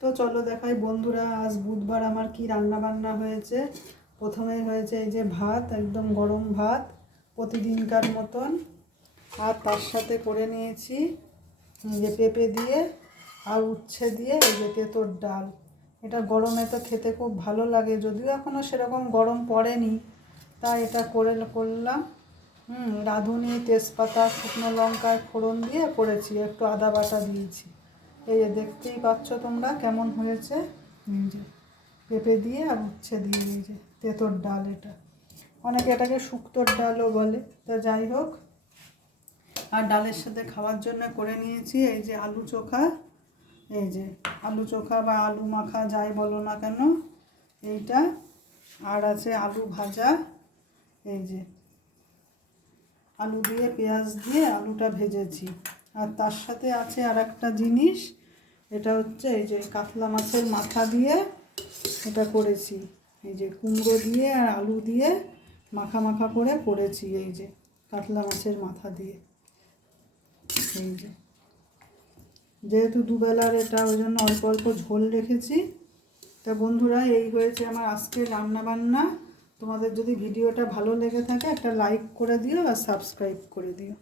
তো চলো দেখাই বন্ধুরা, আজ বুধবার আমার কি রান্না বান্না হয়েছে। প্রথমে হয়েছে এই যে ভাত, একদম গরম ভাত প্রতিদিনকার মতন। আর তার সাথে করে নিয়েছি এই যে পেঁপে দিয়ে আর উচ্ছে দিয়ে এই যে তেঁতোর ডাল। এটা গরমে তো খেতে খুব ভালো লাগে, যদিও এখনও সেরকম গরম পড়েনি, তাই এটা করলাম। রাঁধুনি, তেজপাতা, শুকনো লঙ্কা, ফোড়ন দিয়ে করেছি, একটু আদা বাটা দিয়েছি। এই যে দেখতেই পাচ্ছ তোমরা কেমন হয়েছে। এই যে পেঁপে দিয়ে আর উচ্ছে দিয়ে এই যে তেঁতোর ডাল, এটা অনেকে এটাকে শুক্তোর ডালও বলে। তা যাই হোক, আর ডালের সাথে খাওয়ার জন্য করে নিয়েছি এই যে আলু চোখা। এই যে আলু চোখা বা আলু মাখা যাই বলো না কেন, এইটা। আর আছে আলু ভাজা, এই যে আলু দিয়ে পেঁয়াজ দিয়ে আলুটা ভেজেছি। আর তার সাথে আছে আর একটা জিনিস, এটা হচ্ছে এই যে কাতলা মাছের মাথা দিয়ে এটা করেছি। এই যে কুমড়ো দিয়ে আর আলু দিয়ে মাখা মাখা করে করেছি, এই যে কাতলা মাছের মাথা দিয়ে। এই যে যেহেতু দুবেলার এটা, ওই জন্য অল্প অল্প ঝোল রেখেছি। তা বন্ধুরা, এই হয়েছে আমার আজকের রান্না বান্না। তোমাদের যদি ভিডিওটা ভালো লেগে থাকে একটা লাইক করে দিও আর সাবস্ক্রাইব করে দিও।